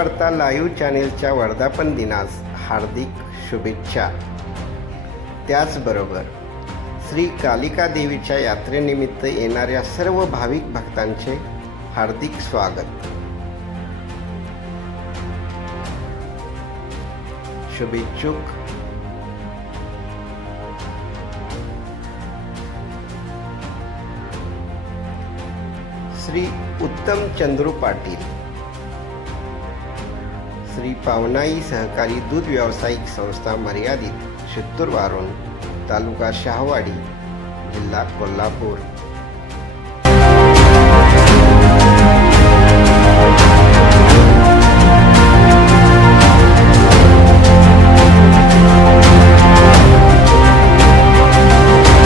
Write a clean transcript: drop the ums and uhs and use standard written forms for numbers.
वार्ता लाईव्ह चॅनेलच्या वर्धापन दिनास हार्दिक शुभेच्छा। त्याचबरोबर श्री कालिका देवीच्या यात्रेनिमित्त येणाऱ्या सर्व भाविक भक्तांचे हार्दिक स्वागत। शुभेच्छुक श्री उत्तम चंद्रू पाटील, श्री पावनाई सहकारी दूध व्यावसायिक संस्था मर्यादित, शित्तूर वारूण, तालुका शहावाडी, जिल्हा कोल्हापूर।